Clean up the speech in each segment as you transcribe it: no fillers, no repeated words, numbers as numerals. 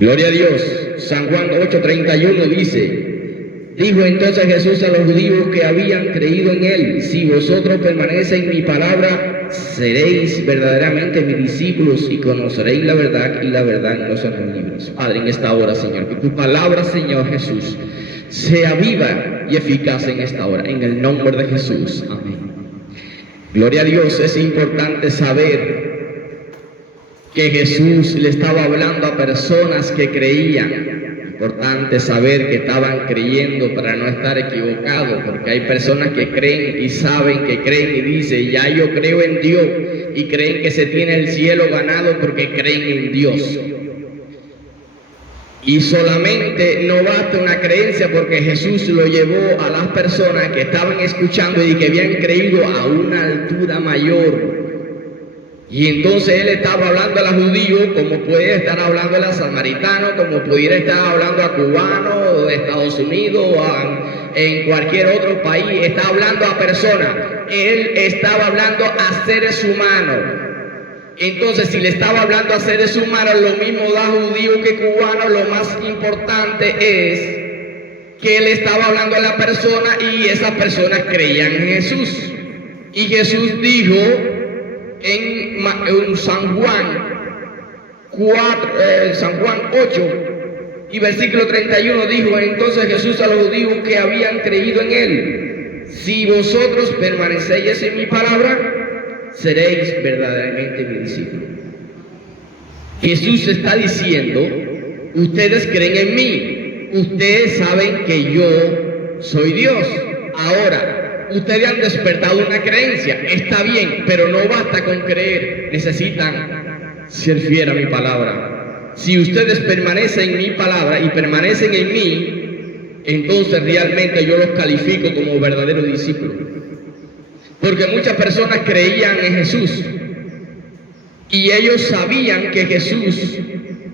Gloria a Dios. San Juan 8:31 dice: dijo entonces Jesús a los judíos que habían creído en él: si vosotros permanecéis en mi palabra, seréis verdaderamente mis discípulos y conoceréis la verdad, y la verdad os hará libres. Padre, en esta hora, Señor, que tu palabra, Señor Jesús, sea viva y eficaz en esta hora, en el nombre de Jesús. Amén. Gloria a Dios. Es importante saber que Jesús le estaba hablando a personas que creían. Importante saber que estaban creyendo para no estar equivocados, porque hay personas que creen y saben que creen y dicen: ya yo creo en Dios, y creen que se tiene el cielo ganado porque creen en Dios. Y solamente no basta una creencia, porque Jesús lo llevó a las personas que estaban escuchando y que habían creído a una altura mayor. Y entonces él estaba hablando a los judíos como puede estar hablando a los samaritanos, como pudiera estar hablando a cubanos de Estados Unidos o en cualquier otro país. Está hablando a personas. Él estaba hablando a seres humanos. Entonces, si le estaba hablando a seres humanos, lo mismo da judío que cubano. Lo más importante es que él estaba hablando a la persona y esas personas creían en Jesús. Y Jesús dijo en San Juan 8 y versículo 31, dijo entonces Jesús a los judíos que habían creído en él: si vosotros permanecéis en mi palabra, seréis verdaderamente mis discípulos. Jesús está diciendo: ustedes creen en mí, ustedes saben que yo soy Dios. Ahora, ustedes han despertado una creencia, está bien, pero no basta con creer, necesitan ser fieles a mi palabra. Si ustedes permanecen en mi palabra y permanecen en mí, entonces realmente yo los califico como verdaderos discípulos. Porque muchas personas creían en Jesús y ellos sabían que Jesús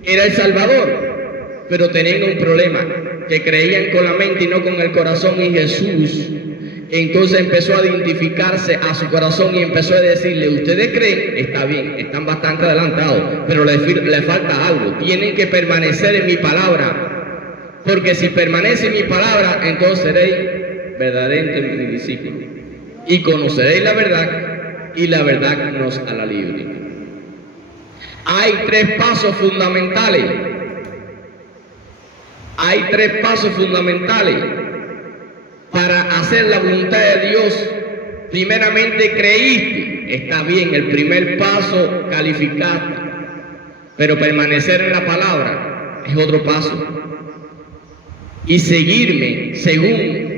era el Salvador, pero tenían un problema, que creían con la mente y no con el corazón. Y Jesús entonces empezó a identificarse a su corazón y empezó a decirle: ustedes creen, está bien, están bastante adelantados, pero le falta algo, tienen que permanecer en mi palabra, porque si permanecen en mi palabra, entonces seréis verdaderamente mis discípulos y conoceréis la verdad, y la verdad nos hará libre. Hay tres pasos fundamentales. Hay tres pasos fundamentales para hacer la voluntad de Dios. Primeramente creíste, está bien, el primer paso calificaste, pero permanecer en la palabra es otro paso. Y seguirme según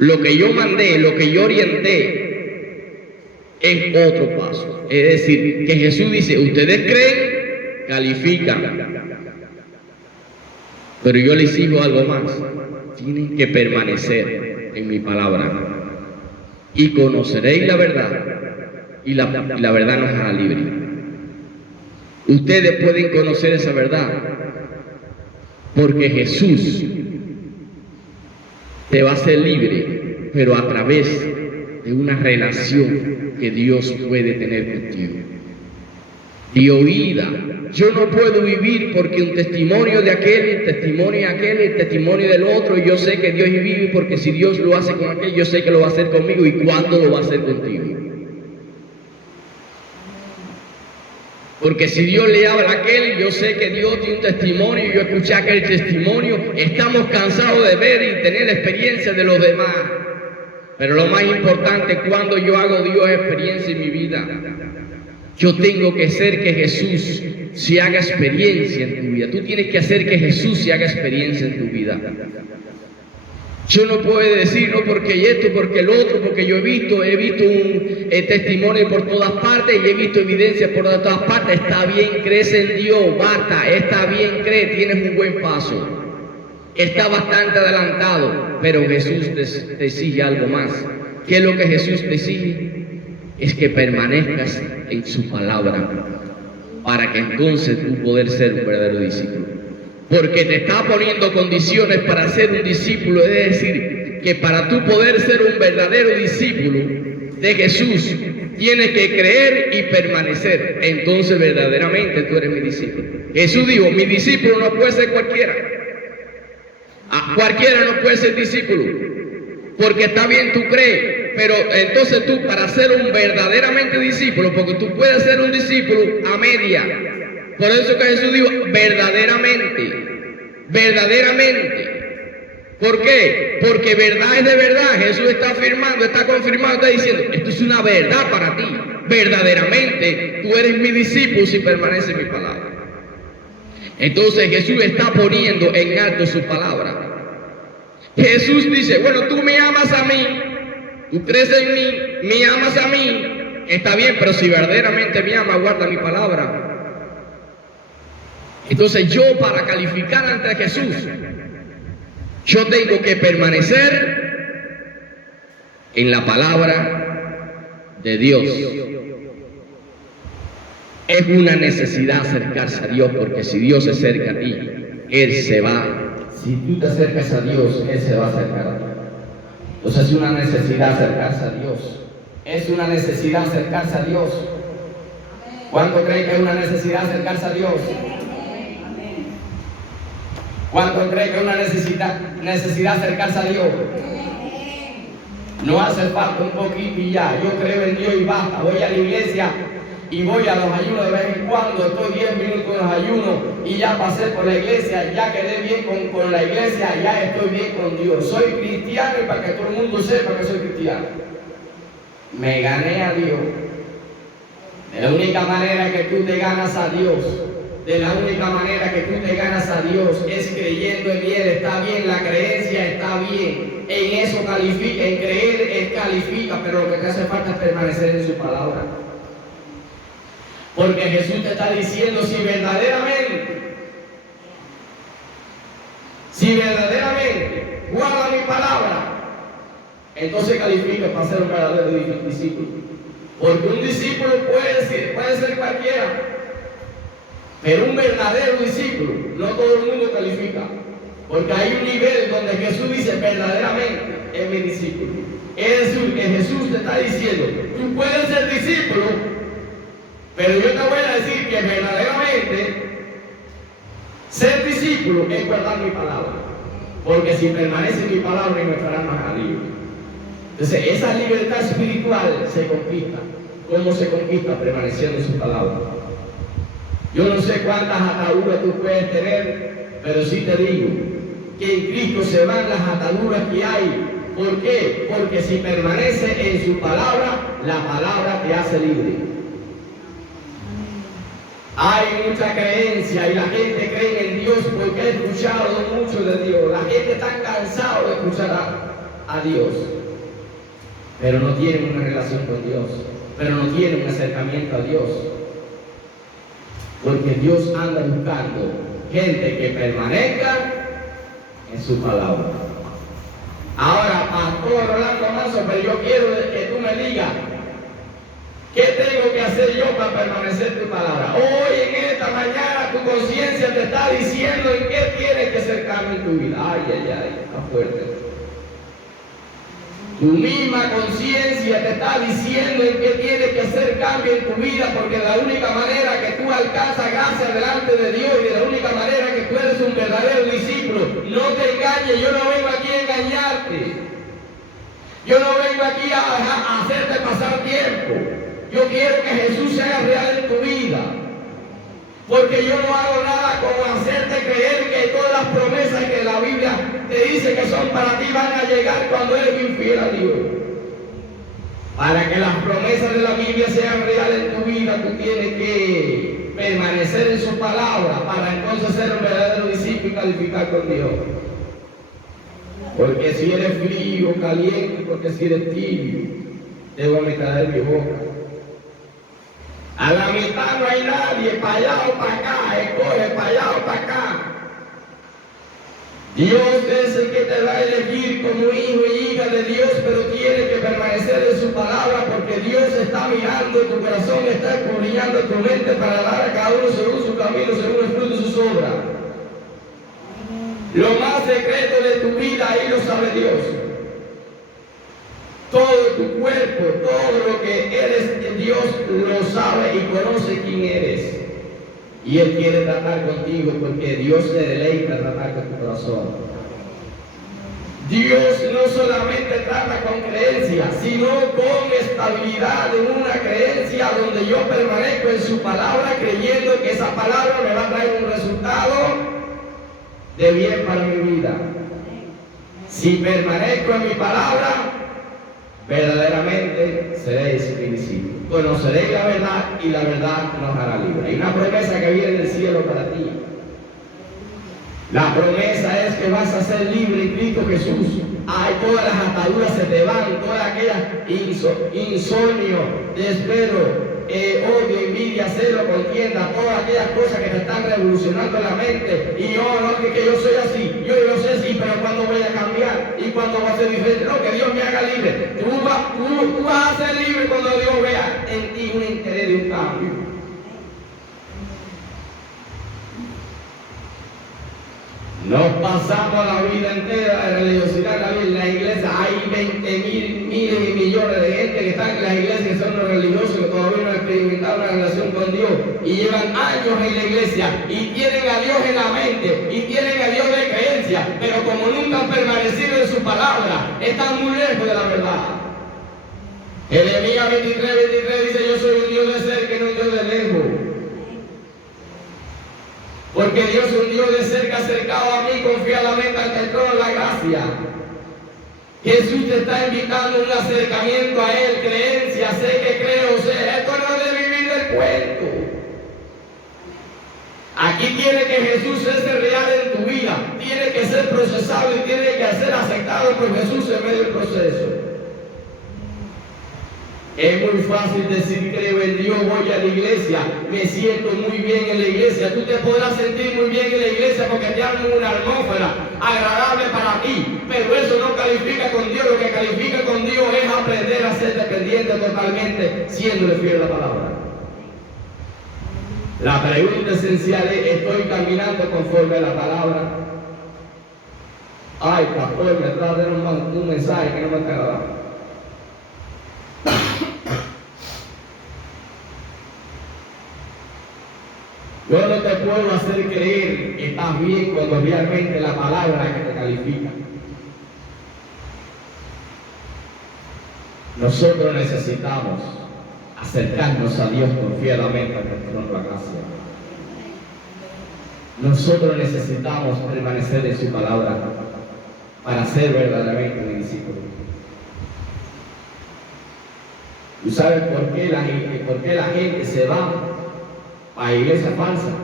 lo que yo mandé, lo que yo orienté, es otro paso. Es decir, que Jesús dice: ustedes creen, califican, pero yo les digo algo más: tienen que permanecer en mi palabra y conoceréis la verdad, y la verdad nos hará libre. Ustedes pueden conocer esa verdad porque Jesús te va a hacer libre, pero a través de una relación que Dios puede tener contigo. De oída. Yo no puedo vivir porque un testimonio de aquel, el testimonio de aquel, el testimonio del otro, y yo sé que Dios vive, porque si Dios lo hace con aquel, yo sé que lo va a hacer conmigo. ¿Y cuándo lo va a hacer contigo? Porque si Dios le habla a aquel, yo sé que Dios tiene un testimonio, y yo escuché aquel testimonio. Estamos cansados de ver y tener experiencias de los demás, pero lo más importante, cuando yo hago Dios experiencia en mi vida, yo tengo que hacer que Jesús se haga experiencia en tu vida. Tú tienes que hacer que Jesús se haga experiencia en tu vida. Yo no puedo decir, no, porque esto, porque el otro, porque yo he visto un testimonio por todas partes y he visto evidencia por todas partes. Está bien, crees en Dios, basta, está bien, cree, tienes un buen paso. Está bastante adelantado, pero Jesús te exige algo más. ¿Qué es lo que Jesús te exige? Es que permanezcas en su palabra, para que entonces tú puedas ser un verdadero discípulo. Porque te está poniendo condiciones para ser un discípulo. Es decir, que para tú poder ser un verdadero discípulo de Jesús, tienes que creer y permanecer. Entonces verdaderamente tú eres mi discípulo. Jesús dijo, mi discípulo no puede ser cualquiera. Cualquiera no puede ser discípulo. Porque está bien, tú crees, pero entonces tú para ser un verdaderamente discípulo, porque tú puedes ser un discípulo a media. Por eso que Jesús dijo, verdaderamente, verdaderamente. ¿Por qué? Porque verdad es de verdad. Jesús está afirmando, está confirmando, está diciendo, esto es una verdad para ti. Verdaderamente, tú eres mi discípulo si permaneces en mi palabra. Entonces Jesús está poniendo en alto su palabra. Jesús dice, bueno, tú me amas a mí, tú crees en mí, me amas a mí, está bien, pero si verdaderamente me amas, guarda mi palabra. Entonces yo, para calificar ante Jesús, yo tengo que permanecer en la palabra de Dios. Es una necesidad acercarse a Dios, porque si Dios se acerca a ti, Él se va. Si tú te acercas a Dios, Él se va a acercar a ti. Entonces es una necesidad acercarse a Dios. Es una necesidad acercarse a Dios. ¿Cuánto creen que es una necesidad acercarse a Dios? ¿Cuánto creen que es una necesidad acercarse a Dios? No hace falta un poquito y ya. Yo creo en Dios y basta. Voy a la iglesia y voy a los ayunos de vez en cuando. Estoy 10 minutos en los ayunos y ya pasé por la iglesia. Ya quedé bien con la iglesia. Ya estoy bien con Dios. Soy cristiano y para que todo el mundo sepa que soy cristiano. Me gané a Dios. De la única manera que tú te ganas a Dios, de la única manera que tú te ganas a Dios es creyendo en Él. Está bien, la creencia está bien. En eso califica, en creer Él califica, pero lo que te hace falta es permanecer en su palabra. Porque Jesús te está diciendo, si verdaderamente guarda mi palabra, entonces califica para ser un verdadero discípulo. Porque un discípulo puede ser cualquiera, pero un verdadero discípulo, no todo el mundo califica. Porque hay un nivel donde Jesús dice, verdaderamente es mi discípulo. Es decir, que Jesús te está diciendo, tú puedes ser discípulo, pero yo te voy a decir que verdaderamente ser discípulo es guardar mi palabra. Porque si permanece en mi palabra, no estarás más libre. Entonces, esa libertad espiritual se conquista. ¿Cómo se conquista? Permaneciendo en su palabra. Yo no sé cuántas ataduras tú puedes tener, pero sí te digo que en Cristo se van las ataduras que hay. ¿Por qué? Porque si permanece en su palabra, la palabra te hace libre. Hay mucha creencia y la gente cree en Dios porque ha escuchado mucho de Dios. La gente está cansada de escuchar a Dios, pero no tienen una relación con Dios, pero no tienen un acercamiento a Dios. Porque Dios anda buscando gente que permanezca en su palabra. Ahora, Pastor Orlando Manso, pero yo quiero que tú me digas, ¿qué tengo que hacer yo para permanecer en tu palabra? Hoy, en esta mañana, tu conciencia te está diciendo en qué tienes que hacer cambio en tu vida. Ay, ay, ay, está fuerte. Tu misma conciencia te está diciendo en qué tienes que hacer cambio en tu vida, porque la única manera que tú alcanzas gracia delante de Dios y de la única manera que tú eres un verdadero discípulo, no te engañes, yo no vengo aquí a engañarte. Yo no vengo aquí a hacerte pasar tiempo. Yo quiero que Jesús sea real en tu vida. Porque yo no hago nada como hacerte creer que todas las promesas que la Biblia te dice que son para ti van a llegar cuando eres infiel a Dios. Para que las promesas de la Biblia sean reales en tu vida, tú tienes que permanecer en su palabra para entonces ser un verdadero discípulo y calificar con Dios. Porque si eres frío, caliente, porque si eres tibio, te voy a meter en mi boca. A la mitad no hay nadie, para allá o para acá, escoge para allá o para acá. Dios es el que te va a elegir como hijo y hija de Dios, pero tienes que permanecer en su palabra, porque Dios está mirando tu corazón, está escudriñando tu mente para dar a cada uno según su camino, según el fruto de sus obras. Lo más secreto de tu vida, ahí lo sabe Dios. Todo tu cuerpo, todo lo que eres Dios lo sabe y conoce quién eres. Y Él quiere tratar contigo porque Dios se deleita tratar con tu corazón. Dios no solamente trata con creencia, sino con estabilidad en una creencia donde yo permanezco en su palabra creyendo que esa palabra me va a traer un resultado de bien para mi vida. Si permanezco en mi palabra, verdaderamente seréis mis discípulos. Conoceréis la verdad y la verdad nos hará libre. Hay una promesa que viene del cielo para ti. La promesa es que vas a ser libre en Cristo Jesús. Ay, todas las ataduras se te van, todas aquellas insomnio, desvelo, odio, envidia, celo, contienda, todas aquellas cosas que te están revolucionando la mente. Y yo no, que yo soy así, yo sé así, pero ¿cuándo voy a cambiar? ¿Y cuándo va a ser diferente? No, que Dios me haga libre. Tú vas a ser libre cuando Dios vea en ti un interés de un cambio. Nos pasamos la vida entera de religiosidad. En la iglesia hay 20.000, miles y millones de gente que están en las iglesias que son los religiosos, que todavía no han experimentado una relación con Dios y llevan años en la iglesia y tienen a Dios en la mente y tienen a Dios de creencia, pero como nunca han permanecido en su palabra, están muy lejos de la verdad. Jeremías 23:23 dice: yo soy un Dios de cerca y no un Dios de lejos. Porque Dios es un Dios de cerca, acercado a mí, confiadamente ante el trono de la gracia. Jesús te está invitando a un acercamiento a Él, creencia, sé que creo, esto no es de vivir del cuento. Aquí tiene que Jesús ser real en tu vida, tiene que ser procesado y tiene que ser aceptado por Jesús en medio del proceso. Es muy fácil decir creo en Dios, voy a la iglesia, me siento muy bien en la iglesia. Tú te podrás sentir muy bien en la iglesia porque te arman una atmósfera agradable para ti, pero eso no califica con Dios. Lo que califica con Dios es aprender a ser dependiente totalmente, siéndole fiel a la palabra. La pregunta esencial es: ¿estoy caminando conforme a la palabra? Ay, pastor, me está dando un mensaje que no me está agradando. Yo no te puedo hacer creer que estás bien cuando realmente la palabra es que te califica. Nosotros necesitamos acercarnos a Dios confiadamente ante el trono de la gracia. Nosotros necesitamos permanecer en su palabra para ser verdaderamente un discípulo. ¿Tú sabes por qué la gente se va a iglesia falsa?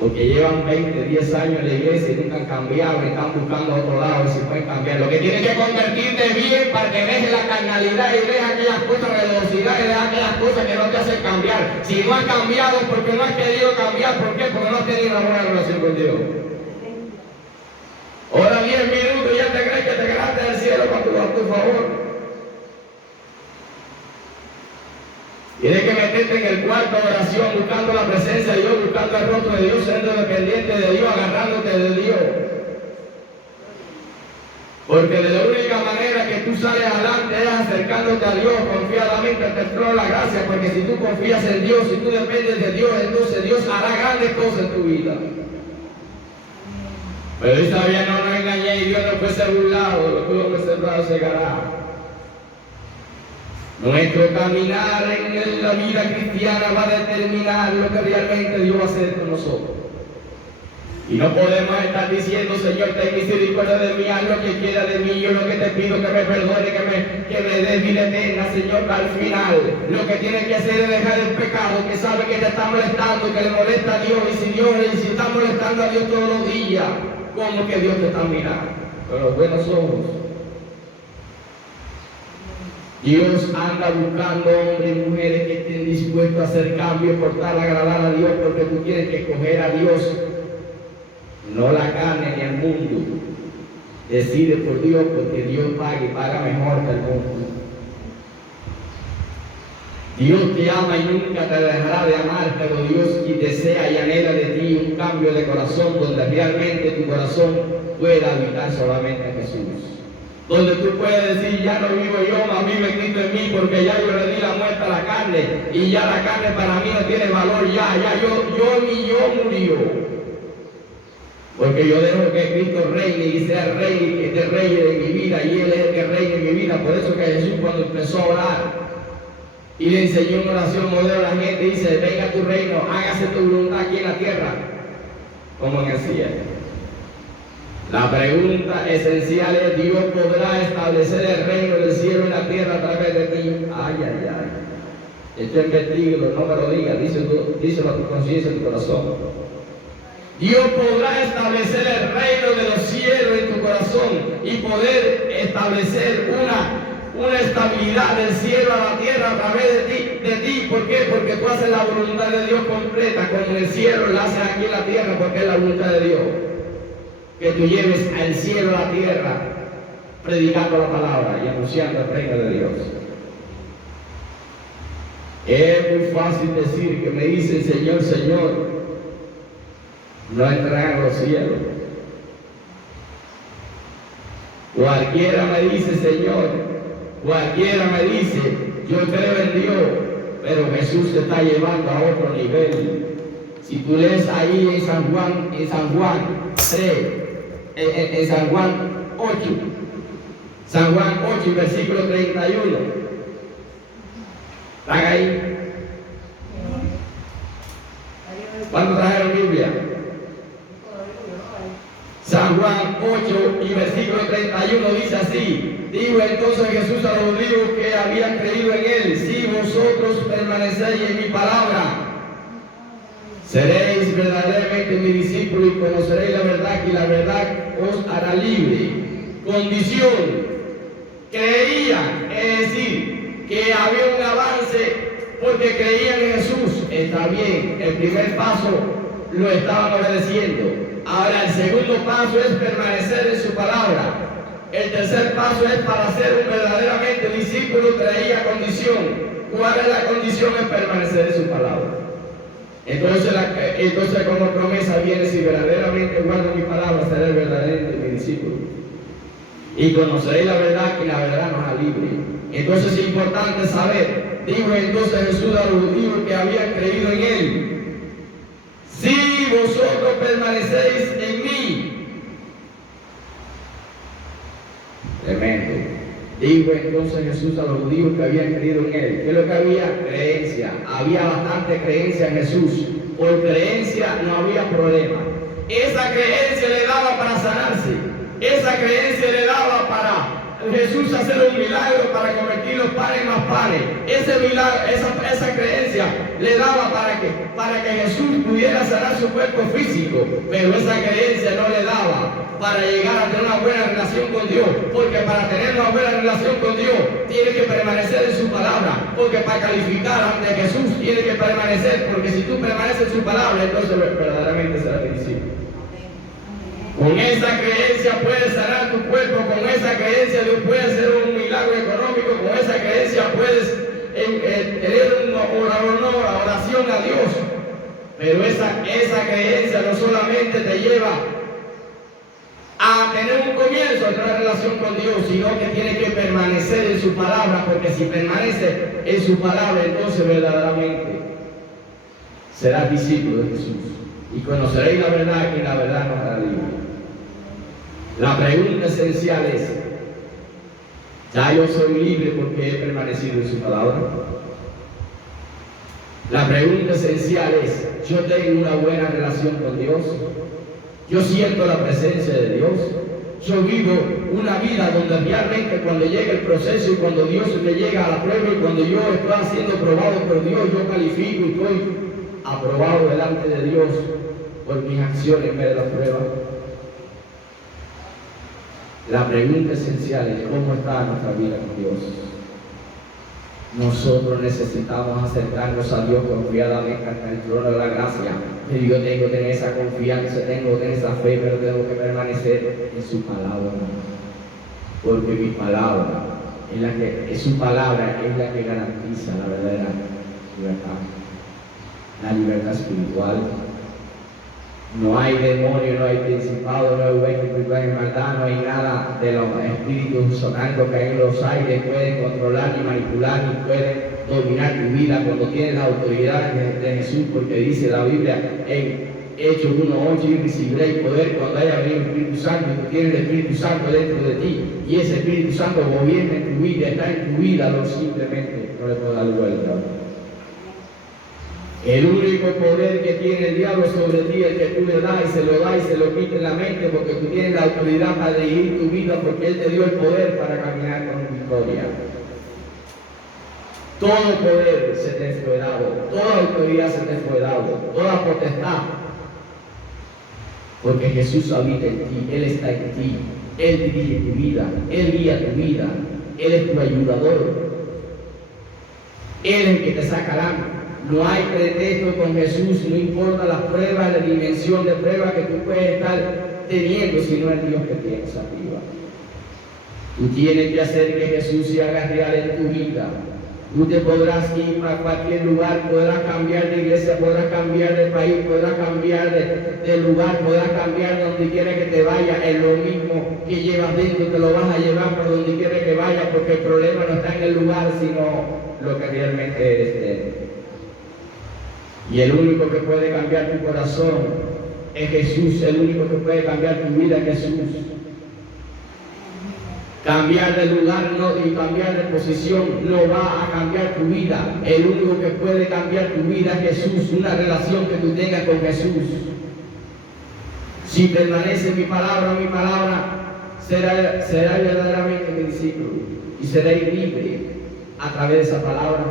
Porque llevan 20, 10 años en la iglesia y nunca han cambiado, están buscando a otro lado y se pueden cambiar. Lo que tienes que convertirte bien para que dejes la carnalidad y dejes aquellas cosas de velocidad y dejes aquellas cosas que no te hacen cambiar. Si no has cambiado porque no has querido cambiar, ¿por qué? Porque no has tenido una buena relación con Dios. Ahora 10 minutos ya te crees que te ganaste del cielo a tu favor. Tienes que meterte en el cuarto de oración, buscando la presencia de Dios, buscando el rostro de Dios, siendo dependiente de Dios, agarrándote de Dios. Porque de la única manera que tú sales adelante es acercándote a Dios confiadamente ante el trono de la gracia. Porque si tú confías en Dios, si tú dependes de Dios, entonces Dios hará grandes cosas en tu vida. Pero Dios todavía no nos engañé y Dios no fuese burlado, lo que uno fue sembrado segará. Nuestro caminar en la vida cristiana va a determinar lo que realmente Dios va a hacer con nosotros. Y no podemos estar diciendo: Señor, ten misericordia de mí, haz lo que quiera de mí, yo lo que te pido que me perdone, que me dé vida eterna, Señor. Al final, lo que tienes que hacer es dejar el pecado, que sabe que te está molestando, que le molesta a Dios. Y si está molestando a Dios todos los días, ¿cómo que Dios te está mirando? Con los buenos ojos. Dios anda buscando hombres y mujeres que estén dispuestos a hacer cambios por tal agradar a Dios, porque tú tienes que escoger a Dios, no la carne ni el mundo. Decide por Dios, porque Dios paga y paga mejor que el mundo. Dios te ama y nunca te dejará de amar, pero Dios desea y anhela de ti un cambio de corazón donde realmente tu corazón pueda habitar solamente a Jesús. donde tú puedes decir, ya no vivo yo, mas vive Cristo en mí, porque ya yo le di la muerte a la carne, y ya la carne para mí no tiene valor, mi yo murió. Porque yo dejo que Cristo reine y sea rey, que esté rey de mi vida, y Él es el que reine en mi vida. Por eso que Jesús, cuando empezó a orar y le enseñó una oración modelo a la gente, dice, venga tu reino, hágase tu voluntad aquí en la tierra, como en el cielo. La pregunta esencial es, ¿Dios podrá establecer el reino del cielo en la tierra a través de ti? Ay, ay, ay. Esto investígalo, no me lo digas, díselo a tu conciencia, a tu corazón. Dios podrá establecer el reino de los cielos en tu corazón y poder establecer una estabilidad del cielo a la tierra a través de ti. ¿Por qué? Porque tú haces la voluntad de Dios completa, como en el cielo la haces aquí en la tierra, porque es la voluntad de Dios. Que tú lleves al cielo a la tierra, predicando la palabra y anunciando el reino de Dios. Es muy fácil decir que me dicen Señor, Señor, no entrarán a los cielos. Cualquiera me dice Señor, cualquiera me dice yo creo en Dios, pero Jesús te está llevando a otro nivel. Si tú lees ahí en San Juan 3, en San Juan 8, San Juan 8, versículo 31. ¿Están ahí? ¿Cuándo trajeron Biblia? San Juan 8 y versículo 31 dice así: dijo entonces Jesús a los judíos que habían creído en Él, si vosotros permanecéis en mi palabra, seréis verdaderamente mi discípulo y conoceréis la verdad, y la verdad os hará libre. Condición: creían, es decir, que había un avance porque creían en Jesús. Está bien, el primer paso lo estaban obedeciendo. Ahora el segundo paso es permanecer en su palabra. El tercer paso es, para ser un verdaderamente discípulo, traía condición. ¿Cuál es la condición? Es permanecer en su palabra. Entonces como promesa viene: si verdaderamente guardo mi palabra, seré verdaderamente mi discípulo. Y conoceréis la verdad, y la verdad nos hará libre. Entonces es importante saber, dijo entonces Jesús a los judíos que habían creído en Él: si vosotros permanecéis en mí. Tremendo. Dijo entonces Jesús a los judíos que habían creído en Él. ¿Qué es lo que había? Creencia. Había bastante creencia en Jesús. Por creencia no había problema. Esa creencia le daba para sanarse. Esa creencia le daba para Jesús hacer un milagro, para convertir los panes en más panes. Ese milagro, esa creencia le daba para que Jesús pudiera sanar su cuerpo físico. Pero esa creencia no le daba para llegar a tener una buena relación con Dios. Porque para tener una buena relación con Dios tiene que permanecer en su palabra. Porque para calificar ante Jesús tiene que permanecer. Porque si tú permaneces en su palabra, entonces verdaderamente serás mi discípulo. Con esa creencia puedes sanar tu cuerpo, con esa creencia Dios puede hacer un milagro económico, con esa creencia puedes tener una oración a Dios. Pero esa creencia no solamente te lleva a tener un comienzo, a tener una relación con Dios, sino que tienes que permanecer en su palabra, porque si permaneces en su palabra, entonces verdaderamente serás discípulo de Jesús y conoceréis la verdad, y la verdad nos hará libre. La pregunta esencial es: ¿ya yo soy libre porque he permanecido en su palabra? La pregunta esencial es: ¿yo tengo una buena relación con Dios? ¿Yo siento la presencia de Dios? ¿Yo vivo una vida donde realmente cuando llega el proceso y cuando Dios me llega a la prueba y cuando yo estoy siendo probado por Dios, yo califico y estoy aprobado delante de Dios por mis acciones en vez de la prueba? La pregunta esencial es: ¿cómo está nuestra vida con Dios? Nosotros necesitamos acercarnos a Dios confiadamente ante el trono de la gracia. Pero yo tengo que tener esa confianza, tengo que tener esa fe, pero tengo que permanecer en su palabra. Porque mi palabra su palabra es la que garantiza la verdadera libertad. La libertad espiritual, No hay demonio, no hay principado, no hay hueco, en maldad, no hay nada de los espíritus sonando que hay en los aires, pueden controlar ni manipular ni pueden dominar tu vida cuando tienes la autoridad de Jesús, porque dice la Biblia en Hechos 1:8, y recibiréis poder cuando haya venido el Espíritu Santo, y tú tienes el Espíritu Santo dentro de ti, y ese Espíritu Santo gobierna en tu vida, está en tu vida, no simplemente no le puedo dar vuelta. El único poder que tiene el diablo sobre ti es el que tú le das y se lo quita en la mente, porque tú tienes la autoridad para dirigir tu vida, porque Él te dio el poder para caminar con victoria. Todo poder se te fue dado, toda autoridad se te fue dado, toda potestad, porque Jesús habita en ti, Él está en ti, Él dirige tu vida, Él guía tu vida, Él es tu ayudador, Él es el que te saca adelante. No hay pretexto con Jesús, no importa las pruebas, la dimensión de pruebas que tú puedes estar teniendo, sino el Dios que tienes arriba. Tú tienes que hacer que Jesús se haga real en tu vida. Tú te podrás ir a cualquier lugar, podrás cambiar de iglesia, podrás cambiar de país, podrás cambiar de lugar, podrás cambiar donde quiera que te vaya. Es lo mismo que llevas dentro, te lo vas a llevar por donde quiera que vaya, porque el problema no está en el lugar, sino lo que realmente eres dentro. Y el único que puede cambiar tu corazón es Jesús, el único que puede cambiar tu vida es Jesús. Cambiar de lugar y cambiar de posición no va a cambiar tu vida. El único que puede cambiar tu vida es Jesús, una relación que tú tengas con Jesús. Si permanece mi palabra será verdaderamente mi discípulo y seréis libre a través de esa palabra.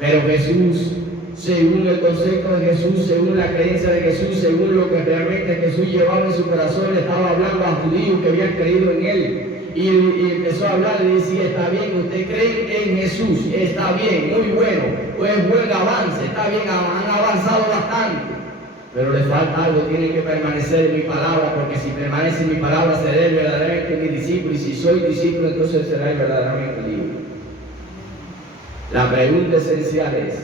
Pero Jesús, según el concepto de Jesús, según la creencia de Jesús, según lo que realmente Jesús llevaba en su corazón, estaba hablando a judíos que habían creído en Él. Y empezó a hablar y decía, está bien, usted cree en Jesús, está bien, muy bueno, pues buen avance, está bien, han avanzado bastante. Pero le falta algo, tiene que permanecer en mi palabra, porque si permanece en mi palabra, seré verdaderamente mi discípulo, y si soy discípulo, entonces seré verdaderamente libre. La pregunta esencial es,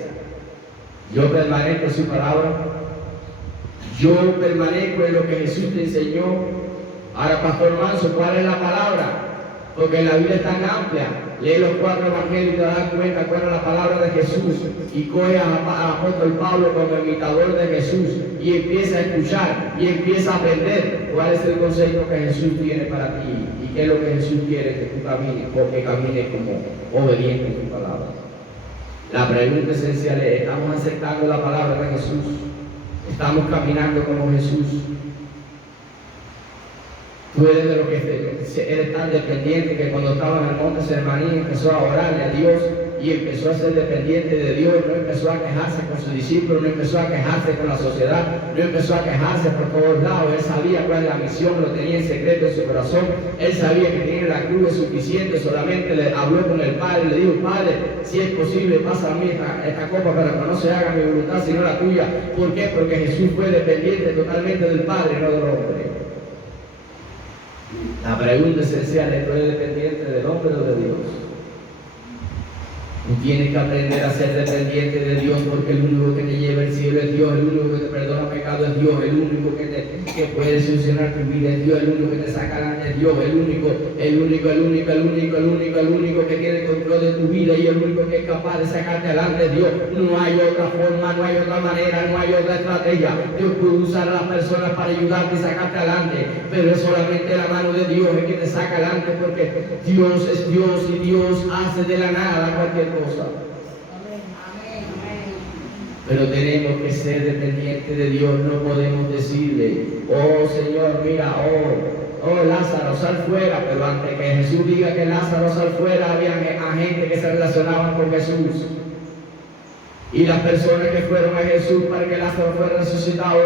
¿yo permanezco en su palabra? ¿Yo permanezco en lo que Jesús te enseñó? Ahora, Pastor Manso, ¿cuál es la palabra? Porque la Biblia es tan amplia. Lee los 4 evangelios y te das cuenta cuál es la palabra de Jesús. Y coge al apóstol Pablo como imitador de Jesús y empieza a escuchar y empieza a aprender cuál es el concepto que Jesús tiene para ti y qué es lo que Jesús quiere que tú camines, porque camines como obediente en tu palabra. La pregunta esencial es, ¿estamos aceptando la palabra de Jesús? ¿Estamos caminando como Jesús? Tú eres de lo que eres tan dependiente que cuando estaba en el monte Semaní empezó a orarle a Dios y empezó a ser dependiente de Dios, no empezó a quejarse con sus discípulos, no empezó a quejarse con la sociedad, no empezó a quejarse por todos lados. Él sabía cuál es la misión, lo tenía en secreto en su corazón. Él sabía que tenía la cruz es suficiente, solamente le habló con el Padre, le dijo, Padre, si es posible, pasa a mí esta copa para que no se haga mi voluntad sino la tuya. ¿Por qué? Porque Jesús fue dependiente totalmente del Padre, no del hombre. La pregunta esencial es, ¿tú eres dependiente del hombre o de Dios? Tú tienes que aprender a ser dependiente de Dios, porque el único que te lleva al cielo es Dios, el único que te perdona pecado es Dios, el único que puede solucionar tu vida es Dios, el único que te saca adelante es Dios, el único que tiene el control de tu vida y el único que es capaz de sacarte adelante es Dios. No hay otra forma, no hay otra manera, no hay otra estrategia. Dios puede usar a las personas para ayudarte y sacarte adelante, pero es solamente la mano de Dios el que te saca adelante, porque Dios es Dios y Dios hace de la nada cualquier cosa. Pero tenemos que ser dependientes de Dios. No podemos decirle, oh Señor, mira, oh Lázaro, sal fuera. Pero antes que Jesús diga que Lázaro sal fuera, había gente que se relacionaban con Jesús. Y las personas que fueron a Jesús para que Lázaro fuera resucitado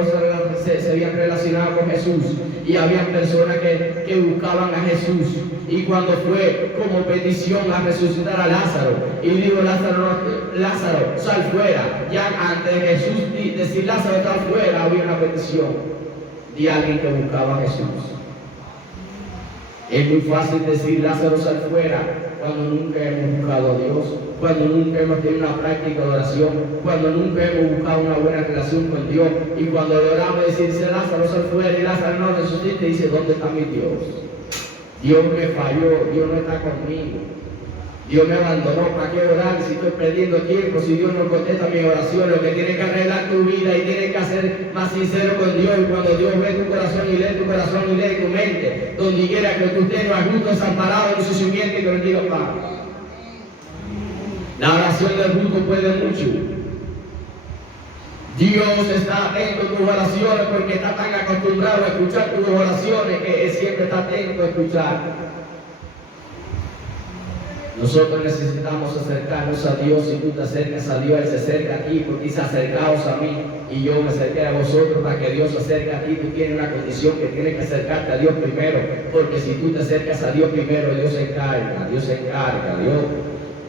se habían relacionado con Jesús. Y había personas que buscaban a Jesús. Y cuando fue como petición a resucitar a Lázaro, y dijo Lázaro, sal fuera. Ya antes de Jesús decir Lázaro, sal fuera, había una petición de alguien que buscaba a Jesús. Es muy fácil decir Lázaro sal fuera cuando nunca hemos buscado a Dios, cuando nunca hemos tenido una práctica de oración, cuando nunca hemos buscado una buena relación con Dios, y cuando le oramos decirse Lázaro sal fuera y Lázaro no resucita y dice, ¿dónde está mi Dios? Dios me falló, Dios no está conmigo, Dios me abandonó. ¿Para qué orar si estoy perdiendo tiempo? Si Dios no contesta mi oración, lo que tiene que arreglar tu vida y tiene que ser más sincero con Dios. Y cuando Dios ve tu corazón y lee tu corazón y lee tu mente, donde quiera que tú estés, no hay justo desamparado en su simiente que bendiga paz. La oración del justo puede mucho. Dios está atento a tus oraciones porque está tan acostumbrado a escuchar tus oraciones que Él siempre está atento a escuchar. Nosotros necesitamos acercarnos a Dios. Si tú te acercas a Dios, Él se acerca a ti, porque dice acercaos a mí y yo me acerqué a vosotros. Para que Dios se acerque a ti, tú tienes una condición que tienes que acercarte a Dios primero, porque si tú te acercas a Dios primero, Dios se encarga, Dios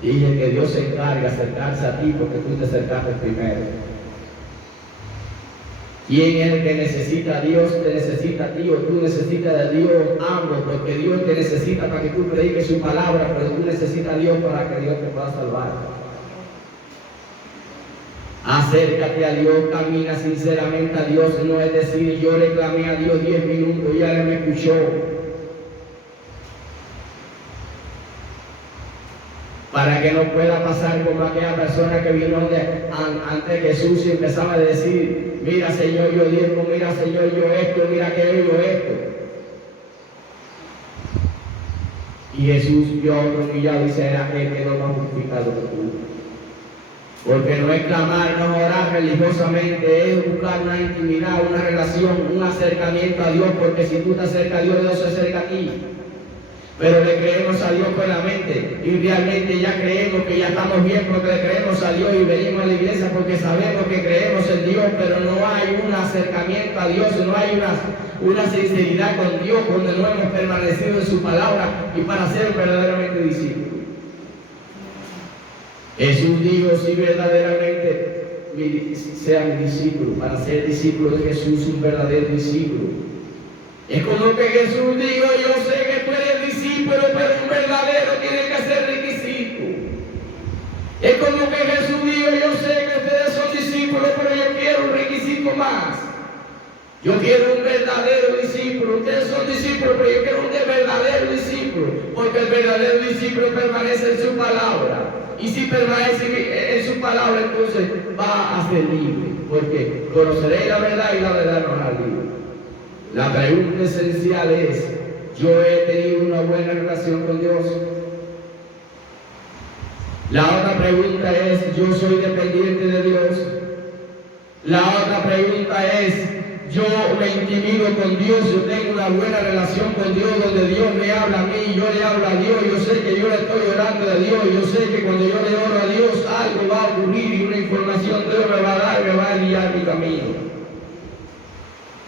dije que Dios se encarga de acercarse a ti porque tú te acercaste primero. ¿Quién es el que necesita a Dios? Te necesita a ti, o tú necesitas a Dios, ambos, porque Dios te necesita para que tú prediques su palabra, pero tú necesitas a Dios para que Dios te pueda salvar. Acércate a Dios, camina sinceramente a Dios, no es decir, yo le clamé a Dios 10 minutos y Él me escuchó. Para que no pueda pasar como aquella persona que vino ante Jesús y empezaba a decir, mira Señor, yo diezmo, mira Señor, yo esto, mira que yo esto. Y Jesús vio a otro humillado y dice, era aquel que no más justificado que tú. Porque no es clamar, no orar religiosamente, es buscar una intimidad, una relación, un acercamiento a Dios, porque si tú te acercas a Dios, Dios se acerca a ti. Pero le creemos a Dios con la mente y realmente ya creemos que ya estamos bien porque le creemos a Dios y venimos a la iglesia porque sabemos que creemos en Dios, pero no hay un acercamiento a Dios, no hay una sinceridad con Dios cuando no hemos permanecido en su palabra y para ser verdaderamente discípulos. Jesús dijo, si verdaderamente sea mi discípulo, para ser discípulo de Jesús, un verdadero discípulo. Es como que Jesús dijo, yo sé que tú eres discípulo, pero un verdadero tiene que ser requisito. Es como que Jesús dijo, yo sé que ustedes son discípulos, pero yo quiero un requisito más. Yo quiero un verdadero discípulo. Ustedes son discípulos, pero yo quiero un verdadero discípulo, porque el verdadero discípulo permanece en su palabra. Y si permanece en su palabra, entonces va a ser libre, porque conoceréis la verdad y la verdad nos hará libre. La pregunta esencial es, ¿yo he tenido una buena relación con Dios? La otra pregunta es, ¿yo soy dependiente de Dios? La otra pregunta es, ¿yo me intimido con Dios? ¿Yo tengo una buena relación con Dios donde Dios me habla a mí y yo le hablo a Dios? Yo sé que yo le estoy orando a Dios, yo sé que cuando yo le oro a Dios algo va a ocurrir y una información Dios me va a dar, me va a guiar mi camino.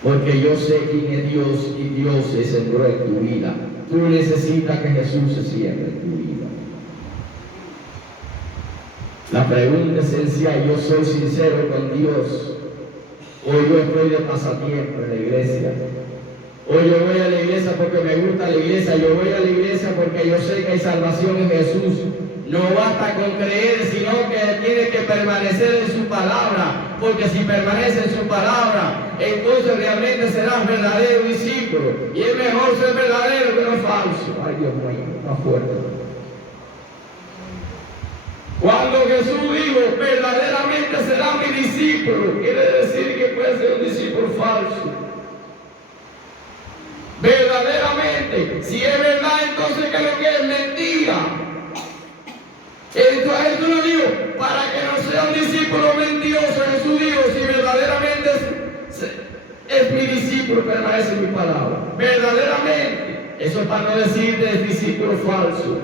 Porque yo sé quién es Dios y Dios se sembró en tu vida. Tú necesitas que Jesús se siembre en tu vida. La pregunta esencial, ¿yo soy sincero con Dios? ¿O yo estoy de pasatiempo en la iglesia? ¿O yo voy a la iglesia porque me gusta la iglesia? Yo voy a la iglesia porque yo sé que hay salvación en Jesús. No basta con creer, sino que tiene que permanecer en su palabra, porque si permanece en su palabra, entonces realmente serás verdadero discípulo. Y es mejor ser verdadero que no falso. Ay, Dios mío, más fuerte. Cuando Jesús dijo, verdaderamente será mi discípulo, quiere decir que puede ser un discípulo falso. Verdaderamente, si es verdad, entonces ¿qué es lo que es mentira? Esto lo digo para que no sea un discípulo mentiroso. Jesús dijo, si verdaderamente es mi discípulo, permanece en mi palabra. Verdaderamente. Eso es para no decir de discípulo falso.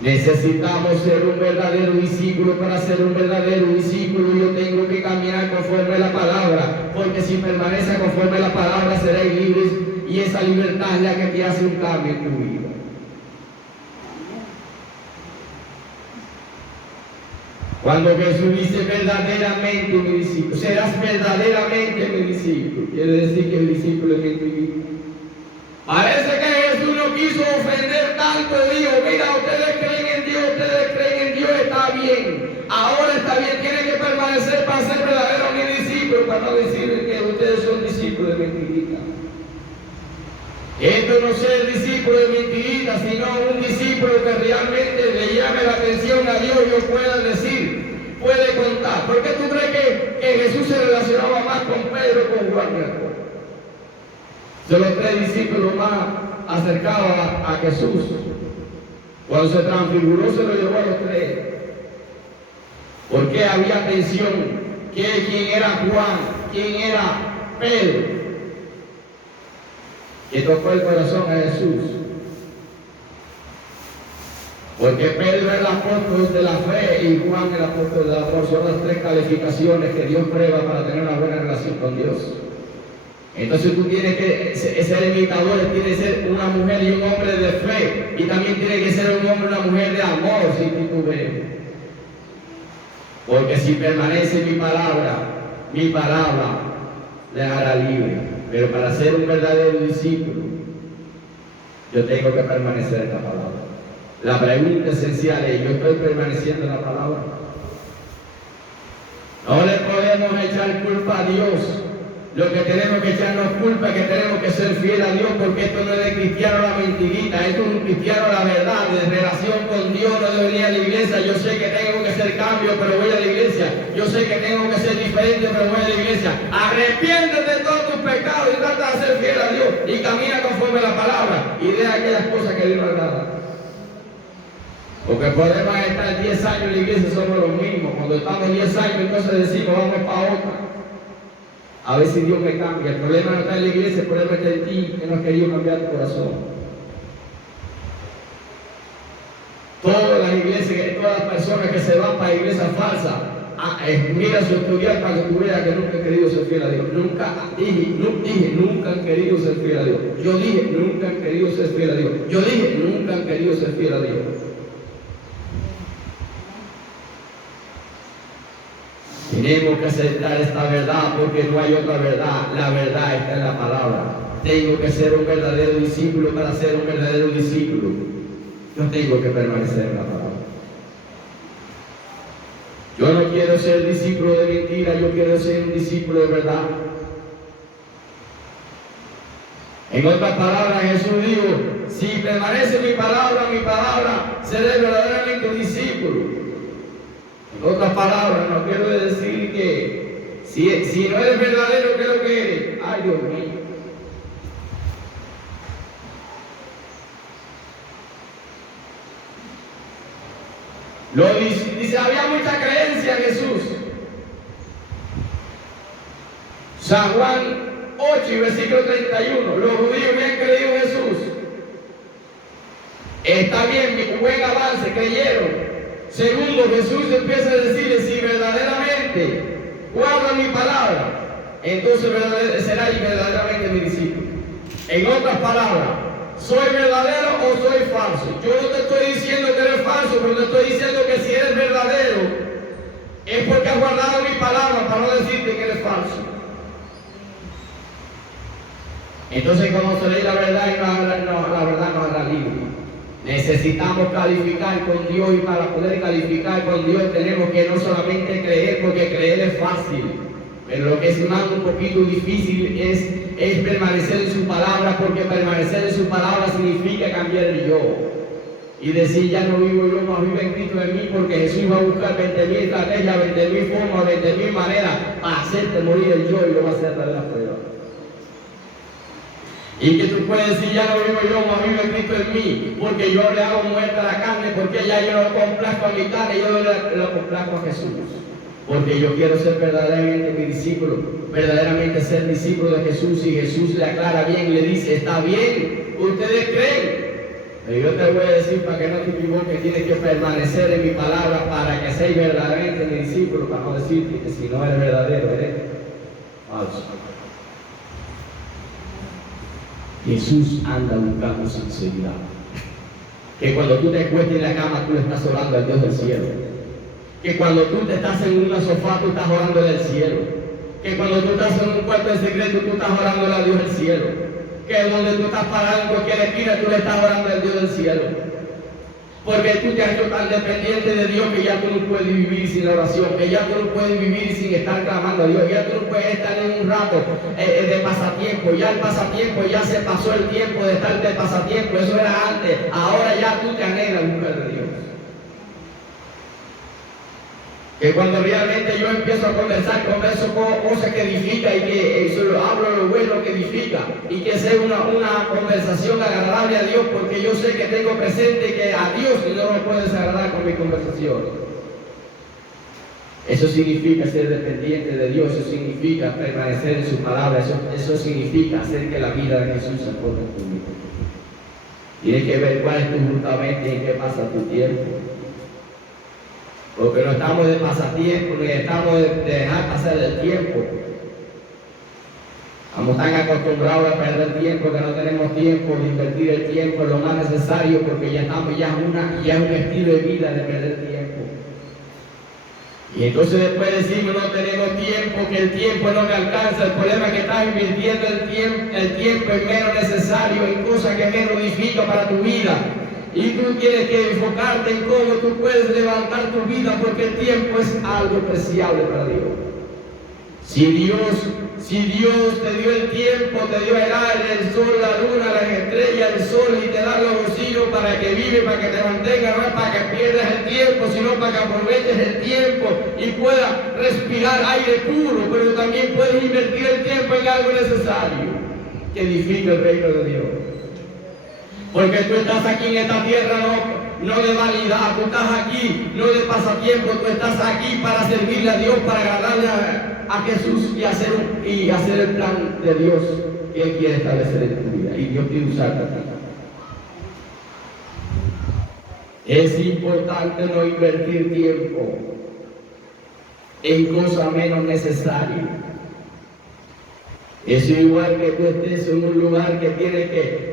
Necesitamos ser un verdadero discípulo. Para ser un verdadero discípulo yo tengo que caminar conforme a la palabra, porque si permanece conforme a la palabra seréis libres, y esa libertad es la que te hace un cambio en tu vida. Cuando Jesús dice verdaderamente mi discípulo, serás verdaderamente mi discípulo, quiere decir que el discípulo es mi vida. Parece que Jesús no quiso ofender tanto, dijo, mira, ustedes creen en Dios, está bien. Ahora está bien, tienen que permanecer para ser verdaderos mis discípulos, para no decir que ustedes son discípulos de mentirita. Esto no es ser discípulo de mentirita, sino un discípulo que realmente le llame la atención a Dios y os pueda decir, puede contar. ¿Por qué tú crees que Jesús se relacionaba más con Pedro y con Juan y Jacobo? Son los tres discípulos más acercados a Jesús. Cuando se transfiguró se lo llevó a los tres. Porque había tensión. ¿Quién era Juan? ¿Quién era Pedro? Que tocó el corazón a Jesús. Porque Pedro es el apóstol de la fe y Juan el apóstol de la fe. Son las tres calificaciones que Dios prueba para tener una buena relación con Dios. Entonces tú tienes que ser imitador, tienes que ser una mujer y un hombre de fe. Y también tiene que ser un hombre y una mujer de amor, si titubeas. Porque si permanece mi palabra le hará libre. Pero para ser un verdadero discípulo, yo tengo que permanecer en la palabra. La pregunta esencial es, ¿yo estoy permaneciendo en la palabra? No le podemos echar culpa a Dios. Lo que tenemos que echarnos culpa es que tenemos que ser fieles a Dios, porque esto no es de cristiano la mentirita, esto es un cristiano la verdad, de relación con Dios. No de venir a la iglesia, yo sé que tengo que hacer cambios, pero voy a la iglesia. Yo sé que tengo que ser diferente, pero voy a la iglesia. Arrepiéntete de todos tus pecados y trata de ser fiel a Dios y camina conforme a la palabra y deja aquellas cosas que Dios no agrada. Porque podemos estar 10 años en la iglesia, somos los mismos. Cuando estamos 10 años, entonces decimos, vamos para otra. A ver si Dios me cambia. El problema no está en la iglesia, el problema está en ti, que no has querido cambiar tu corazón. Todas las iglesias, todas las personas que se van para iglesias falsas, mira su estudiar para que tú veas que nunca han querido ser fiel a Dios. Nunca han querido ser fiel a Dios. Yo dije, nunca han querido ser fiel a Dios. Yo dije, nunca han querido ser fiel a Dios. Tenemos que aceptar esta verdad porque no hay otra verdad. La verdad está en la palabra. Tengo que ser un verdadero discípulo. Para ser un verdadero discípulo, yo tengo que permanecer en la palabra. Yo no quiero ser discípulo de mentira, yo quiero ser un discípulo de verdad. En otras palabras, Jesús dijo, si permanece mi palabra, seré verdaderamente un discípulo. En otras palabras, no quiero decir que si no eres verdadero, ¿qué es lo que eres? Ay, Dios mío. Dice, había mucha creencia en Jesús. San Juan 8 y versículo 31. Los judíos me han creído en Jesús. Está bien, mi buen avance, creyeron. Segundo, Jesús empieza a decirle, si verdaderamente guarda mi palabra, entonces será verdaderamente mi discípulo. En otras palabras, ¿soy verdadero o soy falso? Yo no te estoy diciendo que eres falso, pero te estoy diciendo que si eres verdadero, es porque has guardado mi palabra para no decirte que eres falso. Entonces, conoceréis la verdad y la verdad nos hará libre. Necesitamos calificar con Dios y para poder calificar con Dios tenemos que no solamente creer, porque creer es fácil, pero lo que es más un poquito difícil es permanecer en su palabra, porque permanecer en su palabra significa cambiar el yo. Y decir, ya no vivo yo, más vive Cristo en mí, porque Jesús va a buscar 20.000 estrategias, 20.000 formas, 20.000 maneras para hacerte morir el yo y lo va a hacer a través de la prueba. Y que tú puedes decir, ya no vivo yo, más vive Cristo en mí, porque yo le hago muerta a la carne, porque ya yo no complazco a mi carne, yo lo complazco a Jesús. Porque yo quiero ser verdaderamente mi discípulo, verdaderamente ser discípulo de Jesús, y Jesús le aclara bien, le dice, está bien, ustedes creen. Pero yo te voy a decir, para que no te equivoques, tienes que permanecer en mi palabra para que seas verdaderamente mi discípulo, para no decirte que si no eres verdadero, eres falso. Jesús anda buscando sinceridad. Que cuando tú te acuestes en la cama, tú le estás orando al Dios del cielo. Que cuando tú te estás en una sofá, tú estás orando al cielo. Que cuando tú estás en un cuarto de secreto, tú estás orando al Dios del cielo. que donde tú estás parado en cualquier esquina, tú le estás orando al Dios del cielo. Porque tú te has hecho tan dependiente de Dios que ya tú no puedes vivir sin la oración, que ya tú no puedes vivir sin estar clamando a Dios, ya tú no puedes estar en un rato de pasatiempo, ya el pasatiempo ya se pasó el tiempo de estar de pasatiempo, eso era antes, ahora ya tú te anhelas buscar de Dios. Que cuando realmente yo empiezo a conversar, converso con cosas que edifican y que eso hablo lo bueno que edifica y que sea una conversación agradable a Dios, porque yo sé que tengo presente que a Dios no me puedo desagradar con mi conversación. Eso significa ser dependiente de Dios, eso significa permanecer en su palabra, eso significa hacer que la vida de Jesús se forme en tu vida. Tienes que ver cuál es tu justamente y en qué pasa tu tiempo. Porque no estamos de pasatiempo, ni estamos de dejar pasar el tiempo. Estamos tan acostumbrados a perder tiempo que no tenemos tiempo de invertir el tiempo en lo más necesario, porque ya estamos ya es un estilo de vida de perder tiempo. Y entonces después decimos no tenemos tiempo, que el tiempo no me alcanza. El problema es que estás invirtiendo el tiempo en menos necesario, en cosas que menos edifican para tu vida. Y tú tienes que enfocarte en cómo tú puedes levantar tu vida, porque el tiempo es algo preciable para Dios. Si Dios te dio el tiempo, te dio el aire, el sol, la luna, las estrellas, el sol, y te da los rocíos para que vives, para que te mantengas, no es para que pierdas el tiempo, sino para que aproveches el tiempo y puedas respirar aire puro, pero también puedes invertir el tiempo en algo necesario que edifique el reino de Dios. Porque tú estás aquí en esta tierra no de vanidad, tú estás aquí no de pasatiempo, tú estás aquí para servirle a Dios, para agradarle a Jesús y hacer el plan de Dios que Él quiere establecer en tu vida. Y Dios quiere usarte a ti. Es importante no invertir tiempo en cosas menos necesarias. Es igual que tú estés en un lugar que tienes que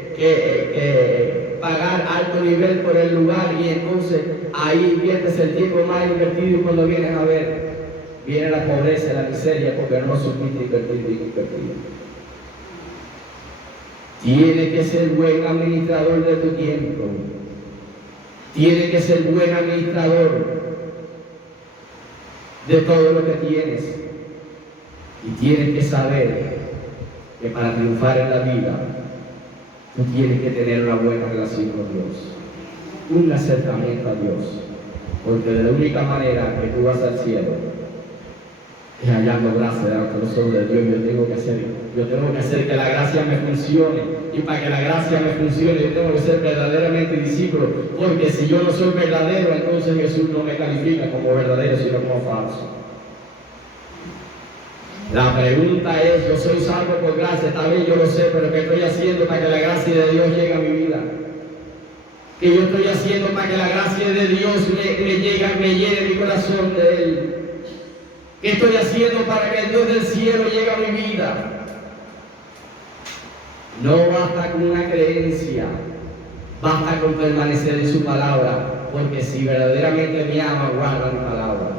pagar alto nivel por el lugar, y entonces ahí inviertes el tiempo más invertido, y cuando vienes a ver, viene la pobreza y la miseria porque no supiste invertir. Tienes que ser buen administrador de tu tiempo. Tienes que ser buen administrador de todo lo que tienes. Y tienes que saber que para triunfar en la vida, tú tienes que tener una buena relación con Dios, un acercamiento a Dios, porque de la única manera que tú vas al cielo es hallando gracia delante de los ojos de Dios. Yo tengo que hacer que la gracia me funcione, y para que la gracia me funcione yo tengo que ser verdaderamente discípulo, porque si yo no soy verdadero, entonces Jesús no me califica como verdadero, sino como falso. La pregunta es, yo soy salvo por gracia, está bien, yo lo sé, pero ¿qué estoy haciendo para que la gracia de Dios llegue a mi vida? ¿Qué yo estoy haciendo para que la gracia de Dios me llene mi corazón de Él? ¿Qué estoy haciendo para que el Dios del cielo llegue a mi vida? No basta con una creencia, basta con permanecer en su palabra, porque si verdaderamente me ama, guarda mi palabra.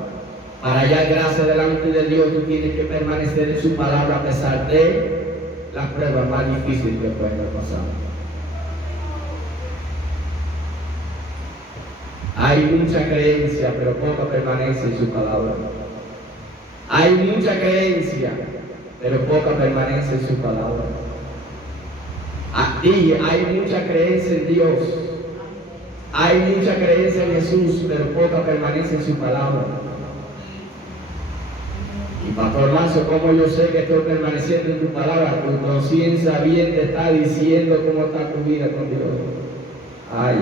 Para hallar gracia delante de Dios, tú tienes que permanecer en su palabra a pesar de las pruebas más difíciles que pueden pasar. Hay mucha creencia, pero poca permanencia en su palabra. Hay mucha creencia, pero poca permanencia en su palabra. Hay mucha creencia en Dios. Hay mucha creencia en Jesús, pero poca permanencia en su palabra. Y Pastor Manso, como yo sé que estoy permaneciendo en tu palabra, tu conciencia bien te está diciendo cómo está tu vida con Dios. Ay.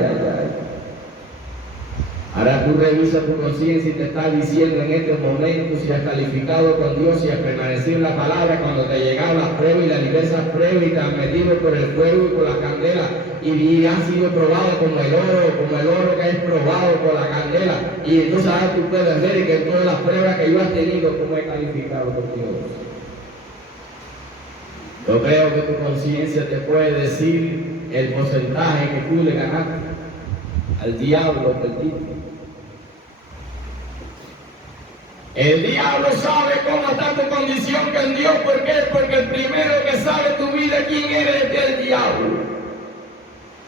Ahora tú revisas tu conciencia y te está diciendo en este momento si has calificado con Dios, si has permanecido en la palabra cuando te llegaron las pruebas y las diversas pruebas y te han metido por el fuego y por la candela y has sido probado como el oro que es probado por la candela. Y entonces ahora tú puedes ver que en todas las pruebas que yo has tenido, cómo he calificado con Dios. Yo creo que tu conciencia te puede decir el porcentaje que tú le ganaste al diablo, perdiste. El diablo sabe cómo está tu condición con Dios. ¿Por qué? Porque el primero que sabe tu vida quién eres es el diablo.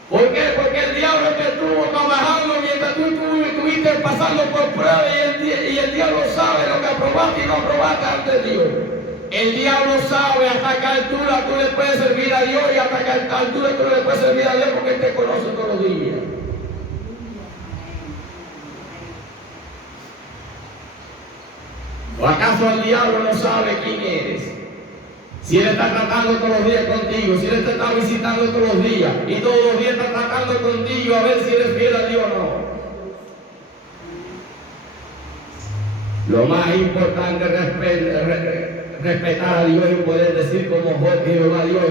¿Por qué? Porque el diablo te estuvo trabajando mientras tú estuviste pasando por pruebas y el diablo sabe lo que aprobaste y no aprobaste ante Dios. El diablo sabe hasta qué altura tú le puedes servir a Dios y hasta qué altura tú le puedes servir a Dios porque Él te conoce todos los días. ¿O acaso el diablo no sabe quién eres? Si Él está tratando todos los días contigo, si Él te está visitando todos los días y todos los días está tratando contigo a ver si eres fiel a Dios o no. Lo más importante es respetar a Dios y poder decir como Jehová Dios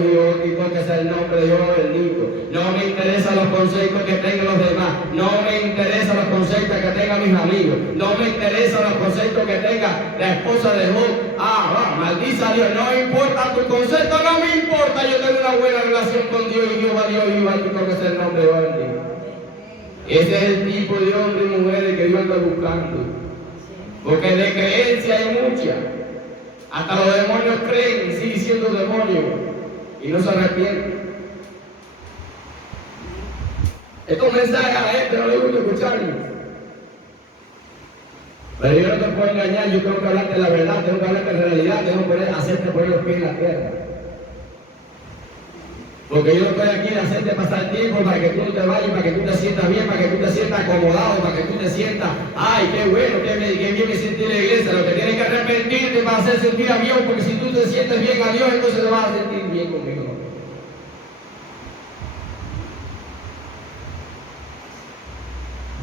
y que sea el nombre de Jehová bendito. No me interesan los consejos que tengan los demás, no me interesan los consejos que tengan mis amigos, no me interesan los consejos que tenga la esposa de Job. Maldice a Dios, no me importa tu concepto, no me importa, yo tengo una buena relación con Dios y Jehová Dios y bendito que sea el nombre de Jehová bendito. Ese es el tipo de hombre y mujer que Dios anda buscando. Porque de creencia hay mucha. Hasta los demonios creen y siguen siendo demonios y no se arrepienten. Estos mensajes a la gente no les gusta escucharlos. Pero yo no te puedo engañar, yo tengo que hablarte la verdad, tengo que hablarte la realidad, tengo que hacerte poner los pies en la tierra. Porque yo no estoy aquí de hacerte pasar tiempo para que tú no te vayas, para que tú te sientas bien, para que tú te sientas acomodado, para que tú te sientas, ay, qué bueno, qué bien me sentí en la iglesia. Lo que tienes que arrepentirte para hacer sentir a Dios, porque si tú te sientes bien a Dios, entonces te vas a sentir bien conmigo.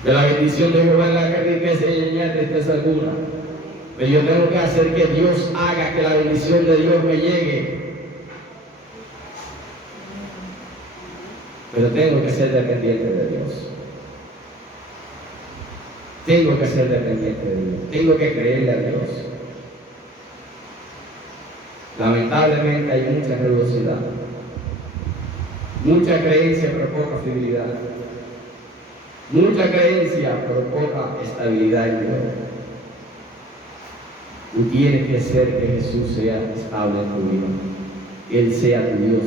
Que la bendición de Jehová es la que riqueza y añade tristeza alguna. Pero yo tengo que hacer que Dios haga que la bendición de Dios me llegue. Pero tengo que ser dependiente de Dios. Tengo que ser dependiente de Dios. Tengo que creerle a Dios. Lamentablemente hay mucha religiosidad, mucha creencia pero poca fidelidad, mucha creencia pero poca estabilidad en Dios. Tú tienes que hacer que Jesús sea estable en tu vida, que Él sea tu Dios.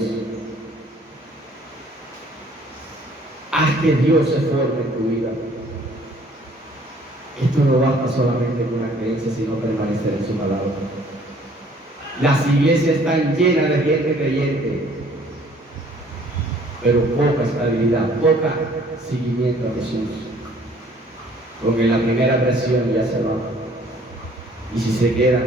Haz que Dios se forme en tu vida. Esto no basta solamente con una creencia, sino permanecer en su palabra. Las iglesias están llenas de gente creyente, pero poca estabilidad, poca seguimiento a Jesús. Porque la primera versión ya se va. Y si se queda,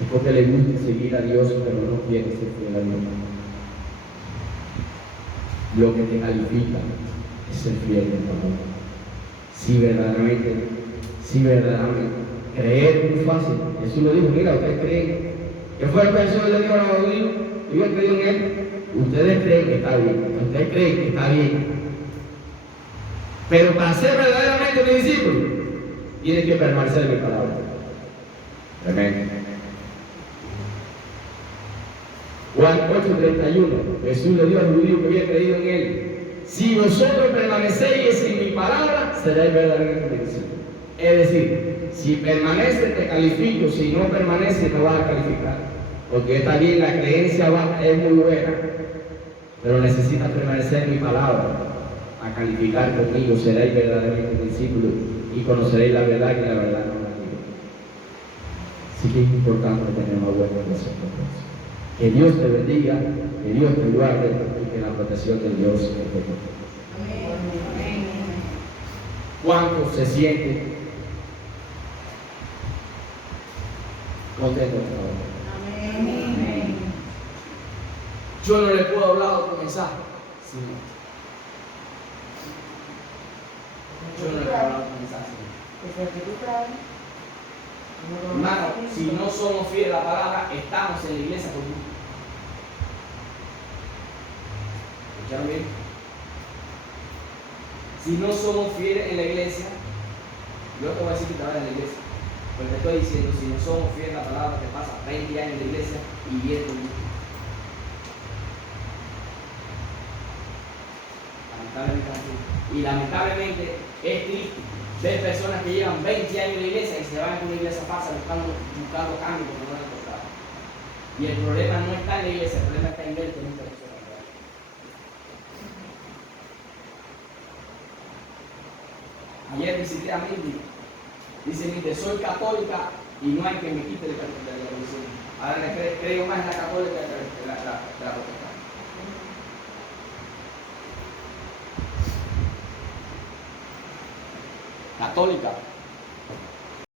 es porque le gusta seguir a Dios, pero no quiere ser fiel a Dios. Lo que te califica es ser fiel en tu amor. Si verdaderamente, creer es muy fácil. Jesús lo dijo, mira, ustedes creen. ¿Qué fue lo que Jesús le dijo a los judíos? Ellos han creído en Él. Ustedes creen que está bien, ustedes creen que está bien. Pero para ser verdaderamente mi discípulo, tienes que permanecer en mi palabra. Amén. Juan 8:31, Jesús le dijo a los judíos que había creído en Él: si vosotros permanecéis en mi palabra, seréis verdaderamente discípulos. Es decir, si permaneces te califico, si no permaneces no vas a calificar. Porque está bien, la creencia es muy buena, pero necesitas permanecer en mi palabra a calificar conmigo, seréis verdaderamente discípulos y conoceréis la verdad y la verdad no la digo. Así que es importante tener una buena relación con Dios. Que Dios te bendiga, que Dios te guarde y que la protección de Dios esté contigo. ¿Cuánto se siente contento con Dios? Amén. Yo no le puedo hablar otro mensaje. Sí. Yo no le puedo hablar otro mensaje. Hermano, si no somos fieles a la palabra, estamos en la iglesia por gusto. ¿Escucharon bien? Si no somos fieles en la iglesia, yo te voy a decir que te vayas a la iglesia. Porque te estoy diciendo, si no somos fieles a la palabra, te pasa 20 años en la iglesia y vienes por gusto. Lamentablemente así. Y lamentablemente es triste ver personas que llevan 20 años en la iglesia y se van a una iglesia falsa buscando cambio porque no les tocaba. Y el problema no está en la iglesia, el problema está en él que nunca quiso cambiar. Ayer visité a Mindy. Dice Mindy, soy católica y no hay que me quite de la religión. Ahora creo más en la católica que en la protestante. Católica.